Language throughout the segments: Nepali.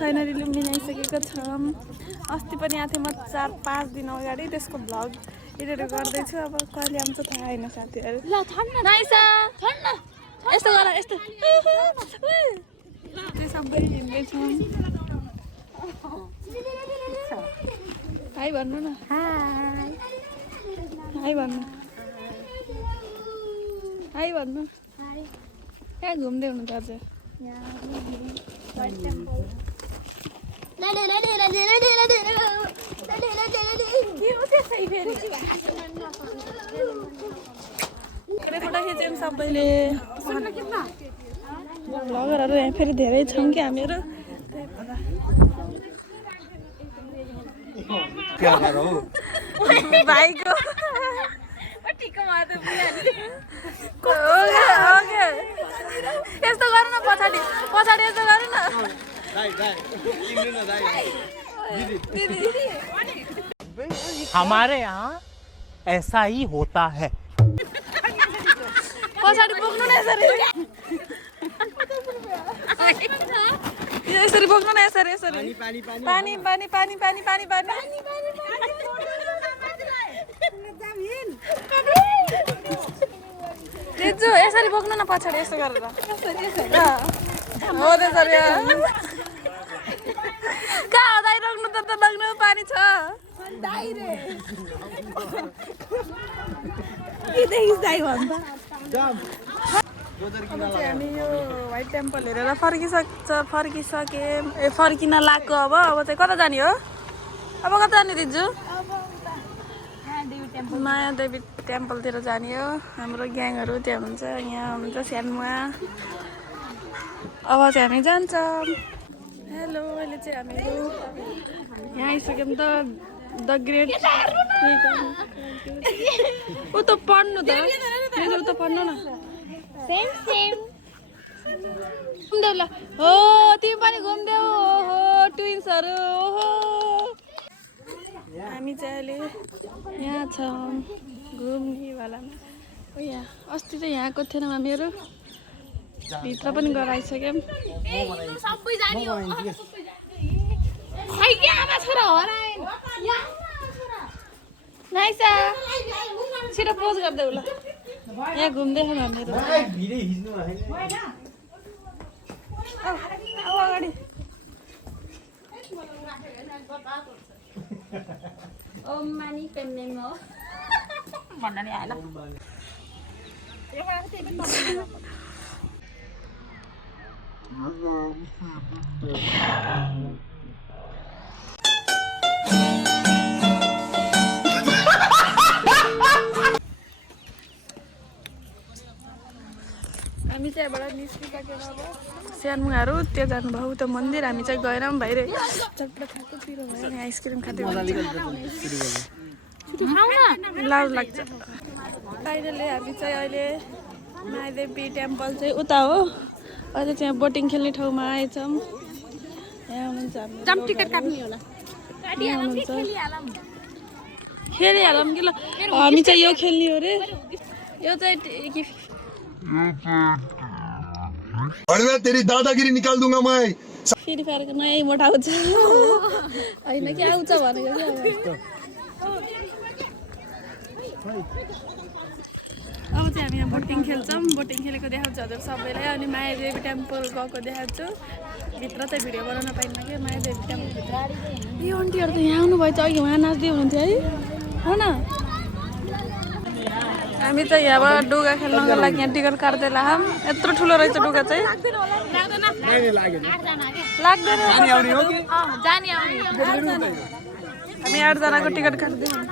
फाइनली लुम्बिनी आइसकेको छौँ। अस्ति पनि आएको थिएँ म 4-5 दिन अगाडि, त्यसको भ्लग एडिट गर्दैछु। अब कहिले आउँछ थाहा होइन साथीहरू। यस्तो गर यस्तो सबै हिँड्दैछौँ। हाई भन्नु न। हाई भन्नु। हाई भन्नु। कहाँ घुम्दै हुनुहुन्छ आज? फोटो खिच्यौँ सबैले। भ्लगरहरू यहाँ फेरि धेरै छौँ कि हामीहरू। भाइको यस्तो गर न, पछाडि पछाडि यस्तो गर न। हमारे यहाँ ऐसा ही होता है। पछाडि बोक्नु न यसरी। यसरी बोक्नु न, यसरी यसरी। पानी पानी पानी पानी पानी पानी पानी पानी। तेजु यसरी बोक्नु न पछाडि यस्तो गरेर। हो त्यसरी। कहाँ हो दाइ? रोक्नु त लग्नु, पानी छ। हामी यो व्हाइट टेम्पल हेरेर फर्किन लाग्यो। अब चाहिँ कता जाने हो? अब कता जाने दिजु? माया देवी टेम्पलतिर जाने हो। हाम्रो ग्याङहरू त्यहाँ हुनुहुन्छ, यहाँ हुनुहुन्छ स्यानमुवा। अब चाहिँ हामी जान्छौँ। हेलो, अहिले चाहिँ हामीहरू यहाँ आइसक्यौँ त। द ग्रेट ऊ त पढ्नु त, ऊ त पढ्नु न। घुम्देऊ ल। हो तिमी पनि घुम्देऊ। ओहो ट्विन्सहरू। ओहो हामी चाहिँ अहिले यहाँ छौँ घुम्नेवालामा। ओ यहाँ अस्ति चाहिँ यहाँको थिएनौँ हामीहरू, भित्र पनि गएर आइसक्यौँ। नाइसा छिटो पोज गरिदेऊ ल। यहाँ घुम्दै छौँ हामीहरू। अगाडि ओम मानी पेन्नेमो भन्न नि आएन। हामी चाहिँ यहाँबाट निस्किसकेर अब स्यानमुवाहरू त्यो जानुभयो उता मन्दिर। हामी चाहिँ गएर पनि बाहिर चटपट खाएको पिरो भयो नि, आइसक्रिम खाँदै लाज लाग्छ। फाइनली हामी चाहिँ अहिले मायादेवी टेम्पल चाहिँ उता हो। अहिले चाहिँ बोटिङ खेल्ने ठाउँमा आएछौँ। यहाँ हुनुहुन्छ हामी। टिकट काट्ने होला। खेलिहालौँ कि ल। हामी चाहिँ यो खेल्ने हो रे। यो चाहिँ तेरी दादागिरी निकाल दूंगा मैं। फ्री फायरको नयाँ मोटा आउँछ होइन कि आउँछ भनेको कि। अब चाहिँ हामी यहाँ बोटिङ खेल्छौँ। बोटिङ खेलेको देखाउँछु हजुर सबैलाई। अनि मायादेवी टेम्पल गएको देखाउँछु। भित्र चाहिँ भिडियो बनाउन पाइन्न कि मायादेवी टेम्पलभित्र। यो आन्टीहरू त यहाँ आउनुभएछ, अघि उहाँ नाच्दै हुनुहुन्थ्यो है, हो न? हामी चाहिँ यहाँबाट डुगा खेल्नको लागि यहाँ टिकट काट्दै लाम। यत्रो ठुलो रहेछ डुगा चाहिँ। लाग्दैन। हामी 8 जनाको टिकट काट्दैछौँ।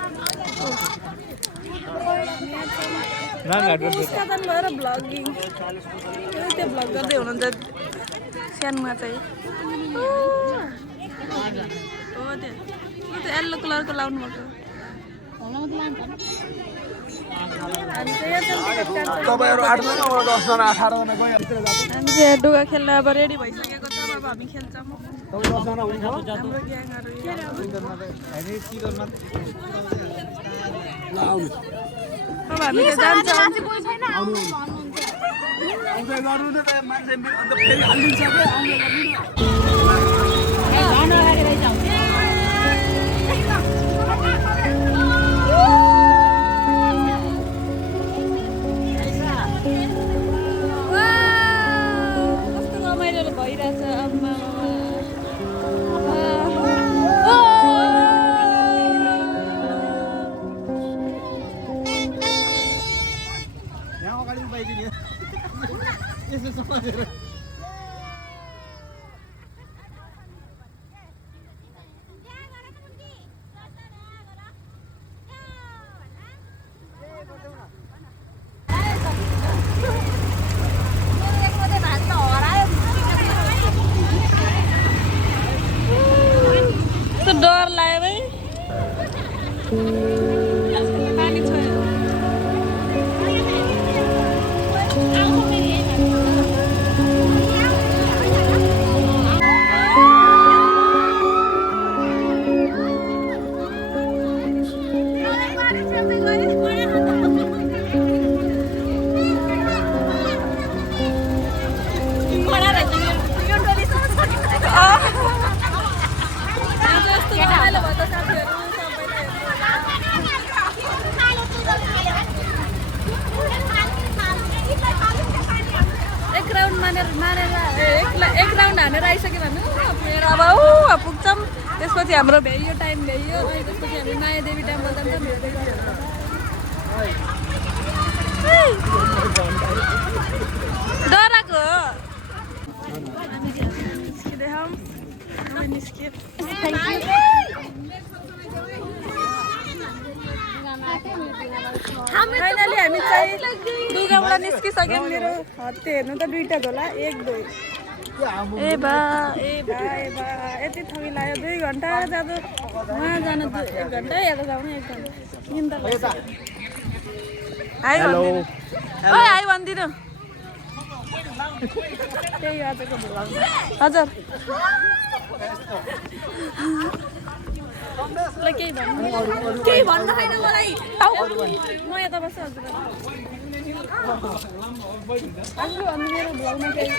भएर भ्लगिङ त्यो भ्लग गर्दै हुनुहुन्छ स्यानमा चाहिँ। हो त्यो येल्लो कलरको लाउनु भएको। हामी चाहिँ यहाँ टिकट काट्छौँ। तपाईँहरू 8 जना 10 जना 18 जना गयो भित्र जानु हामी चाहिँ डुगा खेल्न अब रेडी भइसकेको छ। अब हामी खेल्छौँ। तपाईँ 10 जना हुनुहुन्छ हाम्रो ग्याङहरू ल आउनु अब हामी चाहिँ जान्छौँ। एन्जॉय गर्नु न त मान्छे अन्त फेरि हालिदिन्छ के आउने गर्नु न कस्तो रमाइलो भइरहेछ। आम्मा यहाँ अगाडि पाइदिने यसो समातेर कस्तो डर लाग्यो भाइ। पानी छ एक राउन्ड हानेर आइसक्यो भने फेरि अब पुग्छौँ। त्यसपछि हाम्रो भ्याइयो टाइम भ्याइयो। अनि त्यसपछि हामी माया देवी टेम्पल जान्छौँ। डराएको निस्कियो। फाइनली हामी चाहिँ दुर्गाबाट निस्किसक्यौँ। मेरो हत्ते हेर्नु त दुईवटा होला 1 2 ए बा यति थकी लाग्यो। 2 घन्टा जाँदा उहाँ जानु 1 घन्टा यता जाउँ 1 घन्टा निन्दा हाई भनिदिनु। हाई भनिदिनु। त्यही आजको भ्लग हजुर केही भन्नु छैन मलाई। म यता बस्छु हजुर। हजुर अनि मेरो भ्लगमा केही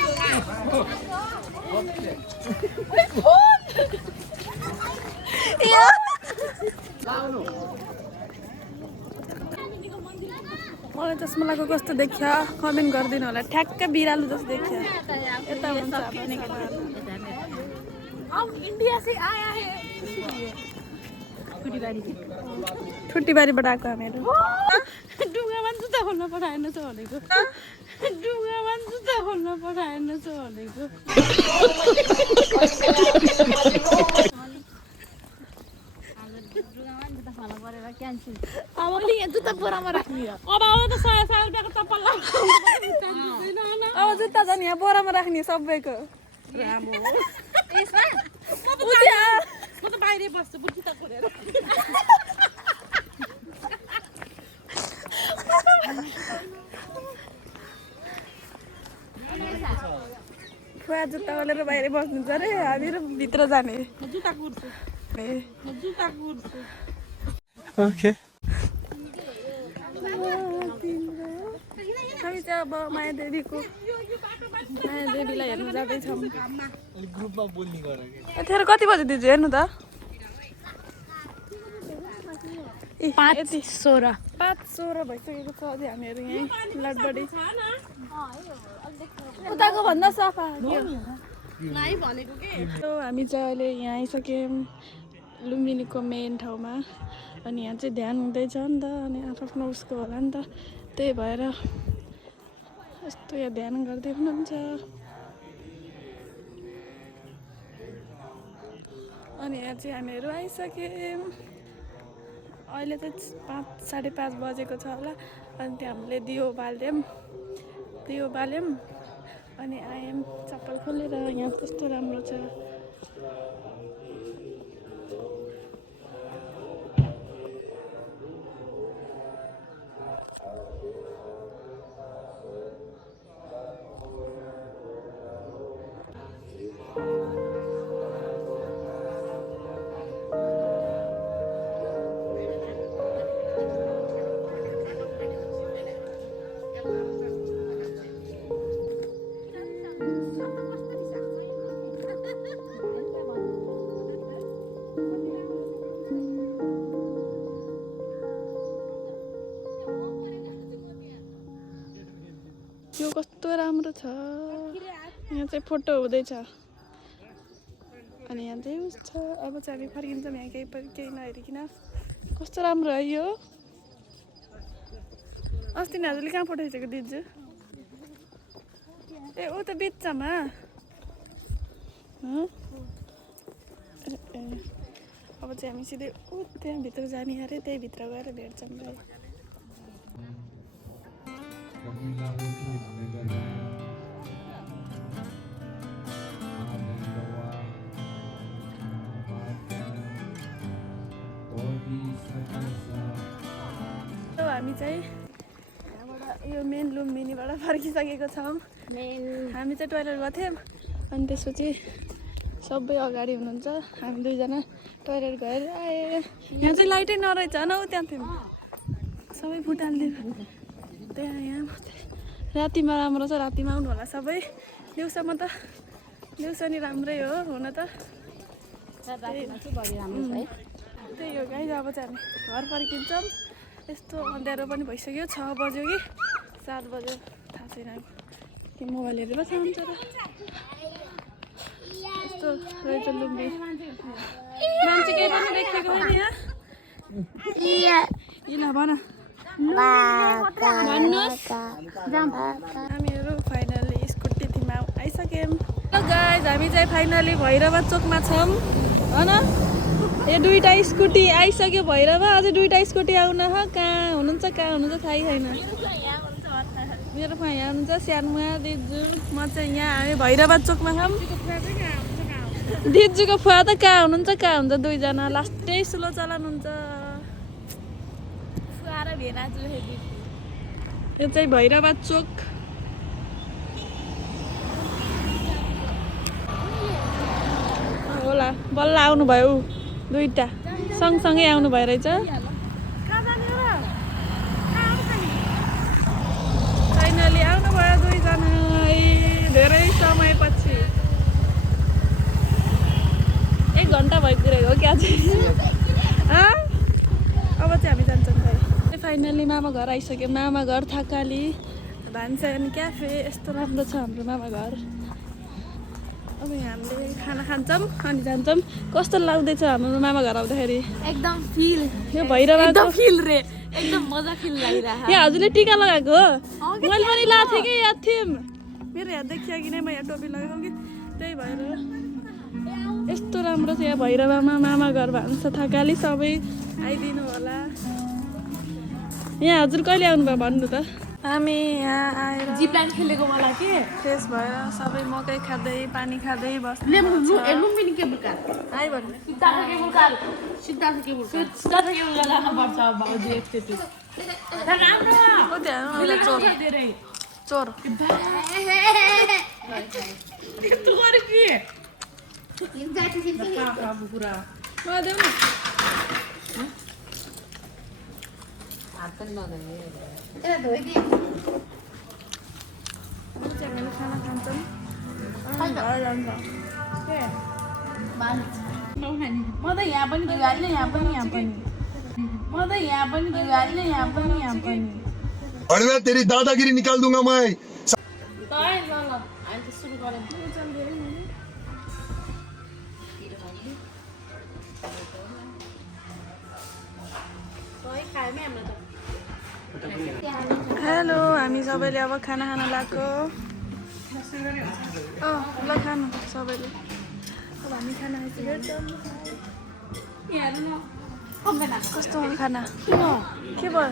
मलाई चस्मा लगाएको कस्तो देखियो कमेन्ट गरिदिनु होला। ठ्याक्क बिरालो जस्तो देखियो। यता हुन्छ अब इन्डिया से आया है ठुटीबारीबाट आएको हामीहरू। डुङ्गामा जुत्ता खोल्न पठाएन छ भनेको। डुङ्गामा जुत्ता खोल्न पठाएन छ भनेको। अब जुत्ता बोरामा राख्ने हो। अब त 100 रुपियाँको चप्पल अब जुत्ता झन् यहाँ बोरामा राख्ने सबैको। म त बाहिरै बस्छु जुत्ता खोलेर। खुवा जुत्ता खोलेर बाहिरै बस्नुहुन्छ अरे। हामीहरू भित्र जाने। जुत्ता कुर्छु जुत्ता कुर्छु। ओके हामी चाहिँ अब माया देवीलाई हेर्नु जाँदैछौँ। ग्रुपमा बोल्ने गर यतिखेर कति बजी दिन्छु हेर्नु त। 5:16 भइसकेको छ। अझै हामीहरू यहीँ लडबडी उताको भन्दा सफा हामी चाहिँ अहिले यहाँ आइसक्यौँ लुम्बिनीको मेन ठाउँमा। अनि यहाँ चाहिँ ध्यान हुँदैछ नि त। अनि आफ्नो उसको होला नि त। त्यही भएर यस्तो यहाँ ध्यान गर्दै हुनुहुन्छ। अनि यहाँ चाहिँ हामीहरू आइसक्यौँ। अहिले चाहिँ 5 साढे 5 बजेको छ होला। अनि त्यहाँ हामीले दियो बाल्यौँ अनि आयौँ चप्पल खोलेर। यहाँ कस्तो राम्रो छ। रमाइलो छ यहाँ चाहिँ फोटो हुँदैछ अनि यहाँ चाहिँ उस छ अब चाहिँ हामी फर्किन्छौँ यहाँ केही नहेरिकन कस्तो राम्रो है यो अस्ति नि हजुरले कहाँ फोटो खिचेको दिन्छु ए ऊ त बिचमा अब चाहिँ हामी सिधै ऊ त्यहाँ भित्र जाने अरे त्यही भित्र गएर भेट्छौँ भाइ हामी चाहिँ यहाँबाट यो मेन लुम्बिनीबाट फर्किसकेको छौँ हामी चाहिँ टोइलेट गएको थियौँ अनि त्यसपछि सबै अगाडि हुनुहुन्छ हामी दुईजना टोइलेट गएर आए यहाँ चाहिँ लाइटै नरहेछ न ऊ त्यहाँ थियौँ सबै फुटालिदियो त्यहाँ यहाँ रातिमा राम्रो छ रातिमा आउनु होला सबै दिउँसोमा त दिउँसो नि राम्रै हो हुन त त्यही हो गाइस अब चाहिँ हामी घर फर्किन्छौँ यस्तो अँध्यारो पनि भइसक्यो 6 बज्यो कि 7 बज्यो थाहा छैन कि मोबाइल हेरेर बस्छ हुन्छ र यस्तो रहेछ लुम्बी मान्छे केही पनि देखेको होइन यहाँ ल भन भन्नुहोस् हामीहरू फाइनली स्कुटी थिमा आइसक्यौँ हेलो गाइज हामी चाहिँ फाइनली भैरवा चोकमा छौँ होइन यो दुईवटा स्कुटी आइसक्यो भैरवा अझै दुईवटा स्कुटी आउन कहाँ हुनुहुन्छ थाहै छैन मेरो खुवा यहाँ हुनुहुन्छ स्यानमा दिजु म चाहिँ यहाँ हामी भैरवा चोकमा छौँ दिजुको फुवा त कहाँ हुन्छ दुईजना लास्टै स्लो चलाउनुहुन्छ यो चाहिँ भैरवा चोक होला बल्ल आउनुभयो दुईवटा सँगसँगै आउनुभयो रहेछ फाइनली आउनुभयो दुईजना धेरै समयपछि 1 घन्टा भइदिरहेको हो क्या चाहिँ अब चाहिँ हामी जान्छौँ भाइ फाइनली मामा घर आइसक्यो मामा घर थकाली भान्सायन क्याफे यस्तो राम्रो छ हाम्रो मामा घर अब यहाँ हामीले खाना खान्छौँ अनि जान्छौँ कस्तो लाग्दैछ हाम्रो मामा घर आउँदाखेरि एकदम फिल यो भैरवा फिल रे एकदम मजा फिल लागिरहेको यहाँ हजुरले टिका लगाएको हो मैले पनि लगाएको थिएँ कि याद थिएँ मेरो यहाँ देखियो कि नै म यहाँ टोपी लगाएको कि त्यही भएर यस्तो राम्रो छ यहाँ भैरवामा मामा घर भान्सा थकाली सबै आइदिनु होला यहाँ हजुर कहिले आउनुभयो भन्नु त हामी यहाँ आएर जिप लाइन खेलेको मलाई के फ्रेस भएर सबै मकै खाँदै पानी खाँदै बस्नु लुम्बिनी केबुल कार आइ भन्नु सिद्धार्थ केबुल कार जानुपर्छ भाउजू एकचोटि हो त्यहाँ एउटा चोर चोर यस्तो गरे के देऊ न हामीले खाना खान्छौँ म त यहाँ पनि दिवाली यहाँ पनि अरे मैं तेरी दादागिरी निकाल दूंगा मैं हेलो हामी सबैले अब खाना खान लाग्यो ल खानु सबैले अब हामी खाना खाइसक्यो कस्तो हो खाना के भयो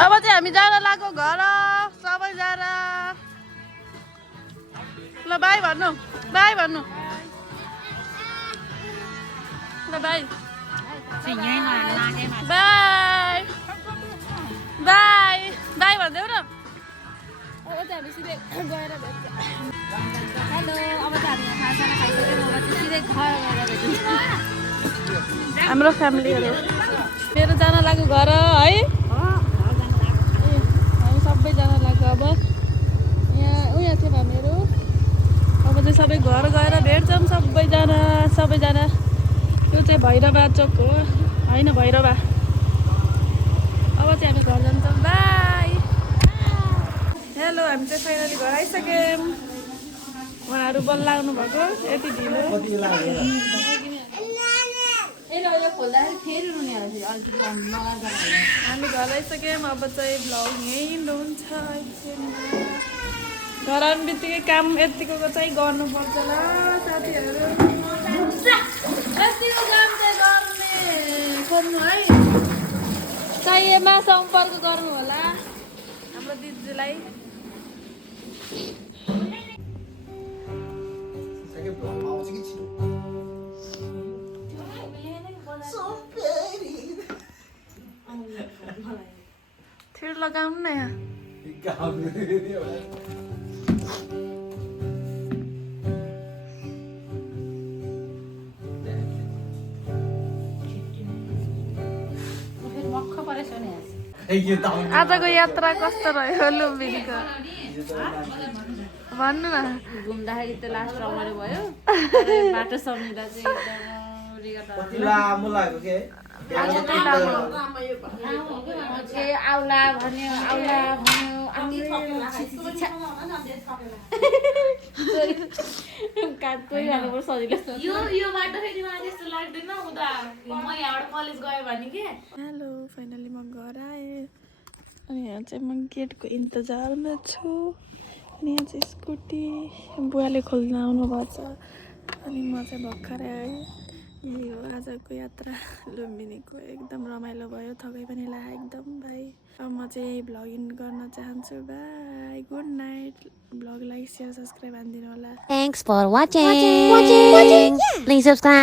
अब चाहिँ हामी जान लाग्यो घर सबैजना ल बाई भन्नु बाई बाई बाई बाई भनिदेऊ न अब चाहिँ हामी सिधै गएर भेट्छ हेलो अब त हामी खाना खाइसक्यौँ अब चाहिँ सिधै घर गएर भेट्छौँ हाम्रो फ्यामिलीहरू मेरो जान लाग्यो घर है हामी सबैजना लाग्यो अब यहाँ सबै घर गएर भेट्छौँ सबैजना यो चाहिँ भैरवा चोक हो होइन भैरवा। अब चाहिँ हामी घर जान्छौँ बाई। हेलो हामी चाहिँ फाइनली घर आइसक्यौँ। उहाँहरू बल्ल आउनु भएको यति ढिलो। हामी घर आइसक्यौँ। अब चाहिँ भ्लग यहीँ हुन्छ। घर आउने बित्तिकै काम यतिको चाहिँ गर्नुपर्छ ल साथीहरू। यतिको काम चाहिँ गर्ने खोज्नु है। चाहिएमा सम्पर्क गर्नु होला हाम्रो दिदीलाई। थिर लगाउनु न यहाँ। आजको यात्रा कस्तो रह्यो लुम्बिनीको भन्नु न। घुम्दाखेरि त लास्ट रमाइलो भयो। बाटो सम्झिँदा चाहिँ आउला भन्यो सजिलो। यो बाटो फेरि त्यस्तो लाग्दैन उता म यहाँबाट कलेज गयो भने के। हेलो फाइनली म घर आएँ अनि यहाँ चाहिँ म गेटको इन्तजारमा छु। अनि यहाँ चाहिँ स्कुटी बुवाले खोल्न आउनुभएको छ अनि म चाहिँ भर्खरै आएँ। यही हो आजको यात्रा लुम्बिनीको। एकदम रमाइलो भयो, थकाइ पनि लाग्यो एकदम भाइ। अब म चाहिँ यही भ्लग इन्ड गर्न चाहन्छु। Bye, good night. Vlog like share subscribe हानिदिनु होला। Thanks for watching. Please subscribe.